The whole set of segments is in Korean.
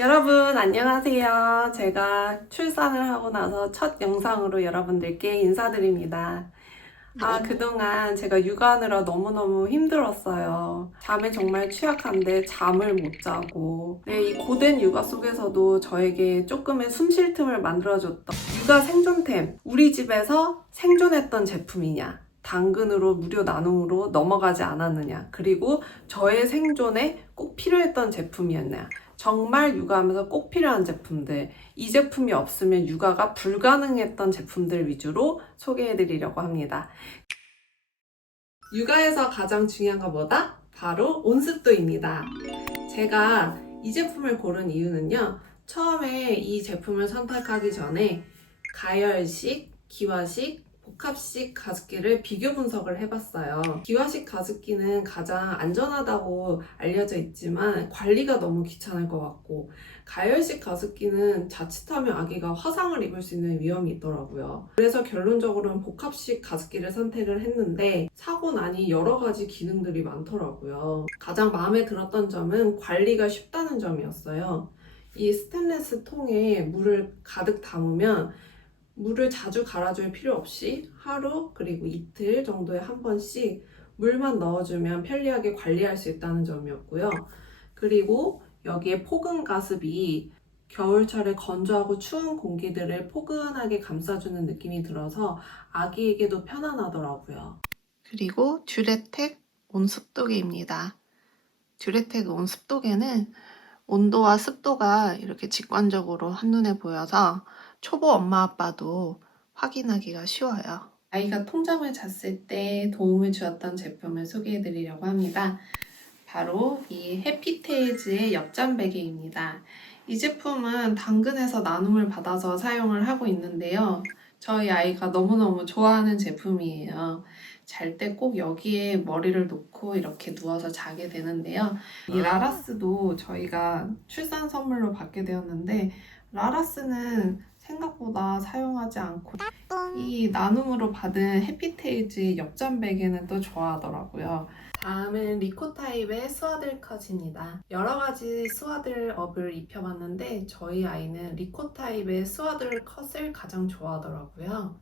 여러분 안녕하세요. 제가 출산을 하고 나서 첫 영상으로 여러분들께 인사드립니다. 그동안 제가 육아하느라 너무너무 힘들었어요. 잠에 정말 취약한데 잠을 못 자고, 이 고된 육아 속에서도 저에게 조금의 숨 쉴 틈을 만들어줬던 육아 생존템, 우리 집에서 생존했던 제품이냐, 당근으로 무료 나눔으로 넘어가지 않았느냐, 그리고 저의 생존에 꼭 필요했던 제품이었냐, 정말 육아하면서 꼭 필요한 제품들, 이 제품이 없으면 육아가 불가능했던 제품들 위주로 소개해드리려고 합니다. 육아에서 가장 중요한 거 뭐다? 바로 온습도입니다. 제가 이 제품을 고른 이유는요, 처음에 이 제품을 선택하기 전에 가열식, 기화식, 복합식 가습기를 비교 분석을 해봤어요. 기화식 가습기는 가장 안전하다고 알려져 있지만 관리가 너무 귀찮을 것 같고, 가열식 가습기는 자칫하면 아기가 화상을 입을 수 있는 위험이 있더라고요. 그래서 결론적으로는 복합식 가습기를 선택을 했는데 사고 나니 여러 가지 기능들이 많더라고요. 가장 마음에 들었던 점은 관리가 쉽다는 점이었어요. 이 스테인리스 통에 물을 가득 담으면 물을 자주 갈아줄 필요 없이 하루 그리고 이틀 정도에 한 번씩 물만 넣어주면 편리하게 관리할 수 있다는 점이었고요. 그리고 여기에 포근 가습이 겨울철에 건조하고 추운 공기들을 포근하게 감싸주는 느낌이 들어서 아기에게도 편안하더라고요. 그리고 듀레텍 온습도계입니다. 듀레텍 온습도계는 온도와 습도가 이렇게 직관적으로 한눈에 보여서 초보 엄마 아빠도 확인하기가 쉬워요. 아이가 통잠을 잤을 때 도움을 주었던 제품을 소개해 드리려고 합니다. 바로 이 해피테일즈의 옆잠 베개입니다. 이 제품은 당근에서 나눔을 받아서 사용을 하고 있는데요. 저희 아이가 너무너무 좋아하는 제품이에요. 잘 때 꼭 여기에 머리를 놓고 이렇게 누워서 자게 되는데요. 이 라라스도 저희가 출산 선물로 받게 되었는데, 라라스는 생각보다 사용하지 않고 이 나눔으로 받은 해피테일즈의 옆잠 베개는 또 좋아하더라고요. 다음은 리코 타입의 스와들 컷입니다. 여러 가지 스와들 업을 입혀봤는데 저희 아이는 리코 타입의 스와들 컷을 가장 좋아하더라고요.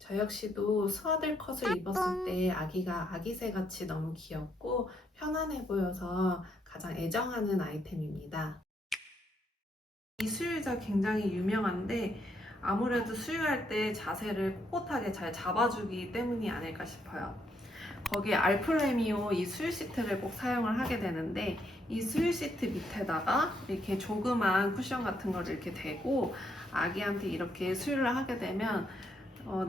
저 역시도 스와들 컷을 입었을 때 아기가 아기새같이 너무 귀엽고 편안해 보여서 가장 애정하는 아이템입니다. 이 수유자 굉장히 유명한데 아무래도 수유할 때 자세를 꼿꼿하게 잘 잡아주기 때문이 아닐까 싶어요. 거기에 알프레미오 이 수유 시트를 꼭 사용을 하게 되는데, 이 수유 시트 밑에다가 이렇게 조그만 쿠션 같은 거를 이렇게 대고 아기한테 이렇게 수유를 하게 되면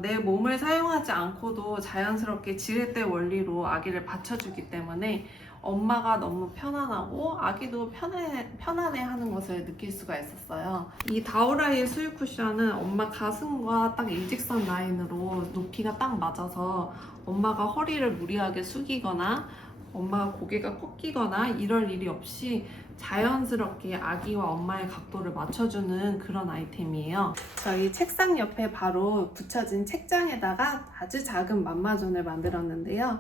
내 몸을 사용하지 않고도 자연스럽게 지렛대 원리로 아기를 받쳐주기 때문에 엄마가 너무 편안하고 아기도 편안해 하는 것을 느낄 수가 있었어요. 이 다우라이의 수유 쿠션은 엄마 가슴과 딱 일직선 라인으로 높이가 딱 맞아서 엄마가 허리를 무리하게 숙이거나 엄마가 고개가 꺾이거나 이럴 일이 없이 자연스럽게 아기와 엄마의 각도를 맞춰주는 그런 아이템이에요. 저희 책상 옆에 바로 붙여진 책장에다가 아주 작은 맘마존을 만들었는데요.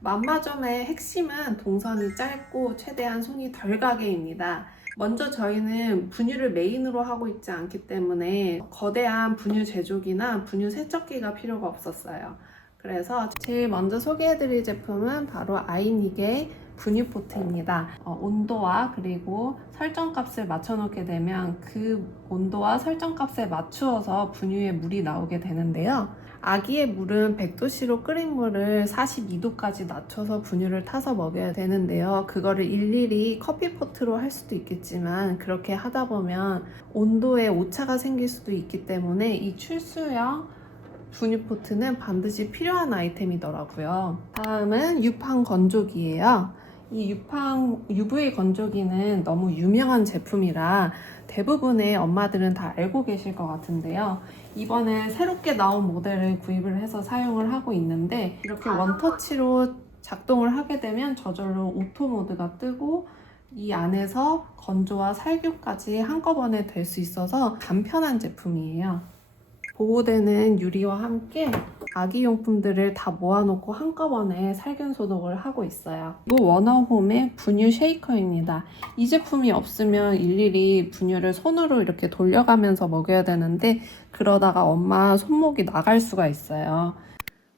맘마존의 핵심은 동선이 짧고 최대한 손이 덜 가게입니다. 먼저 저희는 분유를 메인으로 하고 있지 않기 때문에 거대한 분유 제조기나 분유 세척기가 필요가 없었어요. 그래서 제일 먼저 소개해드릴 제품은 바로 아이닉의 분유포트입니다. 온도와 그리고 설정값을 맞춰놓게 되면 그 온도와 설정값에 맞추어서 분유에 물이 나오게 되는데요. 아기의 물은 100도씨로 끓인 물을 42도까지 낮춰서 분유를 타서 먹여야 되는데요. 그거를 일일이 커피포트로 할 수도 있겠지만 그렇게 하다 보면 온도에 오차가 생길 수도 있기 때문에 이 출수형 분유포트는 반드시 필요한 아이템이더라고요. 다음은 유팡 건조기예요. 이 유팡 UV 건조기는 너무 유명한 제품이라 대부분의 엄마들은 다 알고 계실 것 같은데요. 이번에 새롭게 나온 모델을 구입을 해서 사용을 하고 있는데, 이렇게 원터치로 작동을 하게 되면 저절로 오토 모드가 뜨고 이 안에서 건조와 살균까지 한꺼번에 될 수 있어서 간편한 제품이에요. 보호대는 유리와 함께 아기용품들을 다 모아놓고 한꺼번에 살균 소독을 하고 있어요. 이거 워너홈의 분유 쉐이커입니다. 이 제품이 없으면 일일이 분유를 손으로 이렇게 돌려가면서 먹여야 되는데 그러다가 엄마 손목이 나갈 수가 있어요.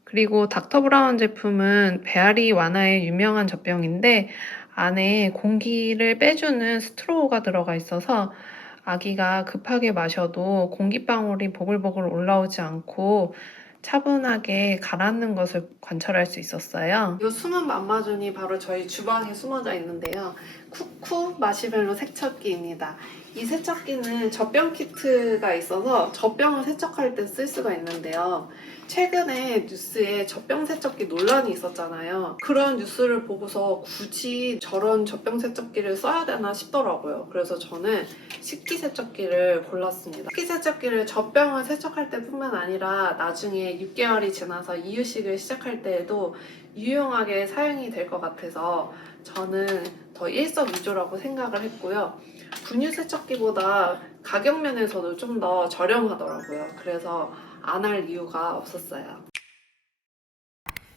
그리고 닥터 브라운 제품은 배앓이 완화에 유명한 젖병인데 안에 공기를 빼주는 스트로우가 들어가 있어서 아기가 급하게 마셔도 공기방울이 보글보글 올라오지 않고 차분하게 가라앉는 것을 관찰할 수 있었어요. 이 숨은 만마존이 바로 저희 주방에 숨어져 있는데요. 쿠쿠 마시멜로 세척기입니다. 이 세척기는 젖병 키트가 있어서 젖병을 세척할 때 쓸 수가 있는데요. 최근에 뉴스에 젖병 세척기 논란이 있었잖아요. 그런 뉴스를 보고서 굳이 저런 젖병 세척기를 써야 되나 싶더라고요. 그래서 저는 식기세척기를 골랐습니다. 식기세척기를 젖병을 세척할 때뿐만 아니라 나중에 6개월이 지나서 이유식을 시작할 때에도 유용하게 사용이 될 것 같아서 저는 더 일석이조라고 생각을 했고요. 분유 세척기보다 가격 면에서도 좀 더 저렴하더라고요. 그래서 안 할 이유가 없었어요.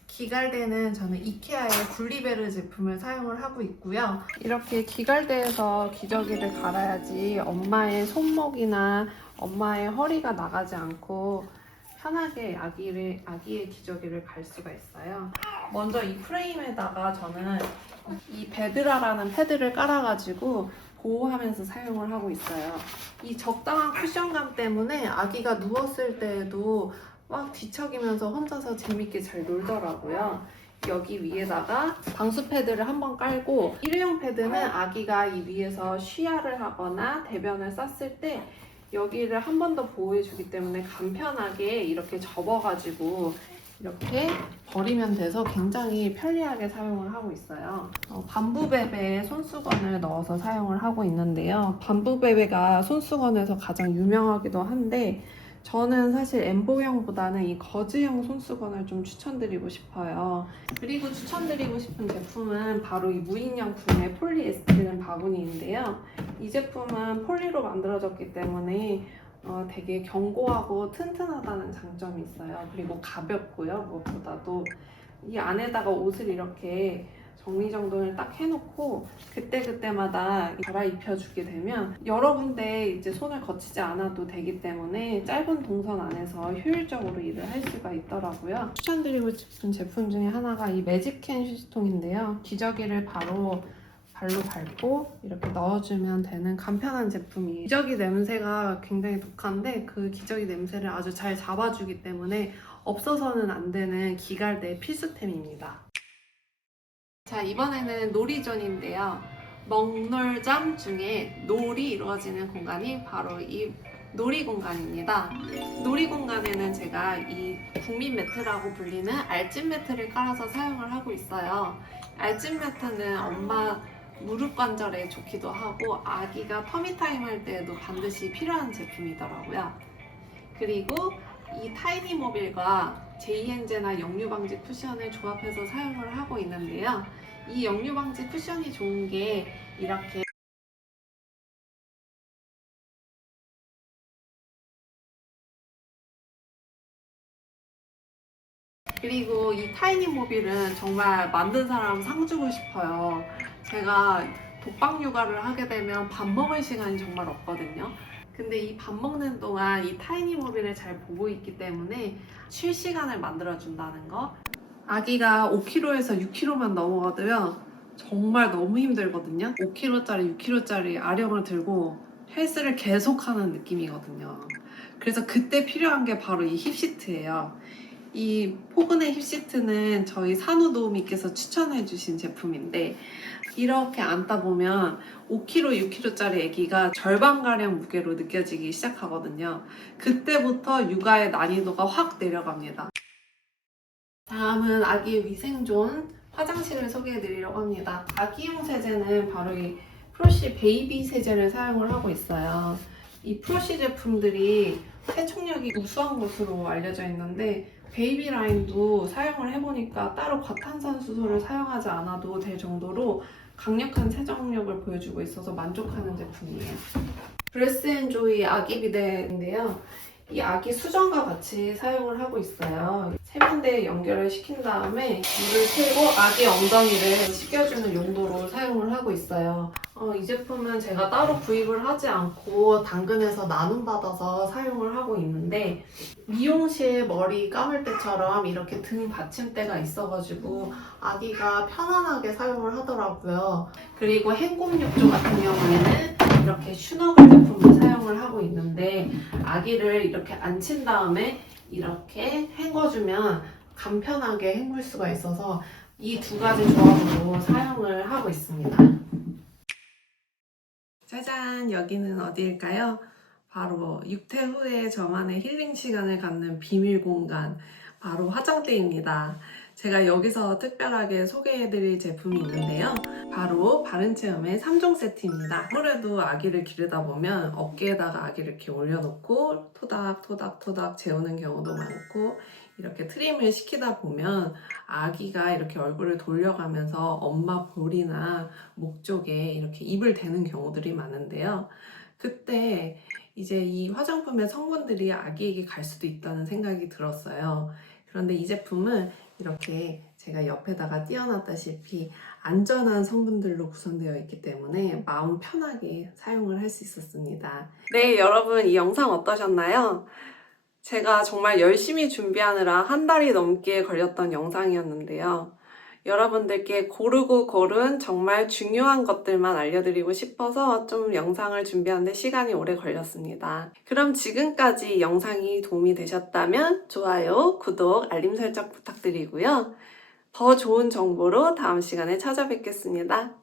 기갈대는 저는 이케아의 굴리베르 제품을 사용을 하고 있고요. 이렇게 기갈대에서 기저귀를 갈아야지 엄마의 손목이나 엄마의 허리가 나가지 않고 편하게 아기의 기저귀를 갈 수가 있어요. 먼저 이 프레임에다가 저는 이 베드라라는 패드를 깔아가지고 보호하면서 사용을 하고 있어요. 이 적당한 쿠션감 때문에 아기가 누웠을 때에도 막 뒤척이면서 혼자서 재밌게 잘 놀더라고요. 여기 위에다가 방수 패드를 한번 깔고 일회용 패드는 아기가 이 위에서 쉬야를 하거나 대변을 쌌을 때 여기를 한 번 더 보호해주기 때문에 간편하게 이렇게 접어가지고 이렇게 버리면 돼서 굉장히 편리하게 사용을 하고 있어요. 밤부베베에 손수건을 넣어서 사용을 하고 있는데요. 밤부베베가 손수건에서 가장 유명하기도 한데 저는 사실 엠보형보다는 이 거즈형 손수건을 좀 추천드리고 싶어요. 그리고 추천드리고 싶은 제품은 바로 이 무인양품의 폴리에스티른 바구니인데요. 이 제품은 폴리로 만들어졌기 때문에 되게 견고하고 튼튼하다는 장점이 있어요. 그리고 가볍고요. 무엇보다도 이 안에다가 옷을 이렇게 정리정돈을 딱 해놓고 그때그때마다 갈아입혀주게 되면 여러 군데 이제 손을 거치지 않아도 되기 때문에 짧은 동선 안에서 효율적으로 일을 할 수가 있더라고요. 추천드리고 싶은 제품 중에 하나가 이 매직캔 휴지통인데요. 기저귀를 바로 발로 밟고 이렇게 넣어주면 되는 간편한 제품이에요. 기저귀 냄새가 굉장히 독한데 그 기저귀 냄새를 아주 잘 잡아주기 때문에 없어서는 안 되는 기갈대 필수템입니다. 자, 이번에는 놀이존인데요. 먹놀잠 중에 놀이 이루어지는 공간이 바로 이 놀이 공간입니다. 놀이 공간에는 제가 이 국민 매트라고 불리는 알찜 매트를 깔아서 사용을 하고 있어요. 알찜 매트는 엄마 무릎 관절에 좋기도 하고 아기가 터미타임 할 때에도 반드시 필요한 제품이더라고요. 그리고 이 타이니 모빌과 제이엔제나 역류방지 쿠션을 조합해서 사용을 하고 있는데요. 이 역류방지 쿠션이 좋은 게 이렇게 그리고 이 타이니 모빌은 정말 만든 사람 상 주고 싶어요. 제가 독방 육아를 하게 되면 밥 먹을 시간이 정말 없거든요. 근데 이 밥 먹는 동안 이 타이니 모빌을 잘 보고 있기 때문에 쉴 시간을 만들어준다는 거. 아기가 5kg에서 6kg만 넘어가도요 정말 너무 힘들거든요. 5kg짜리 6kg짜리 아령을 들고 헬스를 계속하는 느낌이거든요. 그래서 그때 필요한 게 바로 이 힙시트예요. 이 포근의 힙시트는 저희 산후도우미께서 추천해 주신 제품인데 이렇게 앉다 보면 5kg, 6kg짜리 아기가 절반가량 무게로 느껴지기 시작하거든요. 그때부터 육아의 난이도가 확 내려갑니다. 다음은 아기의 위생존 화장실을 소개해 드리려고 합니다. 아기용 세제는 바로 이 프로시 베이비 세제를 사용을 하고 있어요. 이 프로시 제품들이 세척력이 우수한 것으로 알려져 있는데 베이비 라인도 사용을 해보니까 따로 과탄산수소를 사용하지 않아도 될 정도로 강력한 세정력을 보여주고 있어서 만족하는 제품이에요. 브레스앤조이 아기 비데인데요. 이 아기 수전과 같이 사용을 하고 있어요. 세면대에 연결을 시킨 다음에 물을 틀고 아기 엉덩이를 씻겨주는 용도로 사용을 하고 있어요. 이 제품은 제가 따로 구입을 하지 않고 당근에서 나눔받아서 사용을 하고 있는데, 미용실 머리 감을 때처럼 이렇게 등 받침대가 있어가지고 아기가 편안하게 사용을 하더라고요. 그리고 헹굼욕조 같은 경우에는 이렇게 슈너글 제품을 사용을 하고 있는데, 아기를 이렇게 앉힌 다음에 이렇게 헹궈주면 간편하게 헹굴 수가 있어서 이 두 가지 조합으로 사용을 하고 있습니다. 짜잔! 여기는 어디일까요? 바로 육퇴 후에 저만의 힐링 시간을 갖는 비밀 공간, 바로 화장대입니다. 제가 여기서 특별하게 소개해드릴 제품이 있는데요. 바로 바른체험의 3종 세트입니다. 아무래도 아기를 기르다 보면 어깨에다가 아기를 이렇게 올려놓고 토닥토닥토닥 재우는 경우도 많고, 이렇게 트림을 시키다 보면 아기가 이렇게 얼굴을 돌려가면서 엄마 볼이나 목 쪽에 이렇게 입을 대는 경우들이 많은데요. 그때 이제 이 화장품의 성분들이 아기에게 갈 수도 있다는 생각이 들었어요. 그런데 이 제품은 이렇게 제가 옆에다가 띄워놨다시피 안전한 성분들로 구성되어 있기 때문에 마음 편하게 사용을 할 수 있었습니다. 네, 여러분, 이 영상 어떠셨나요? 제가 정말 열심히 준비하느라 한 달이 넘게 걸렸던 영상이었는데요. 여러분들께 고르고 고른 정말 중요한 것들만 알려드리고 싶어서 좀 영상을 준비하는데 시간이 오래 걸렸습니다. 그럼 지금까지 영상이 도움이 되셨다면 좋아요, 구독, 알림 설정 부탁드리고요. 더 좋은 정보로 다음 시간에 찾아뵙겠습니다.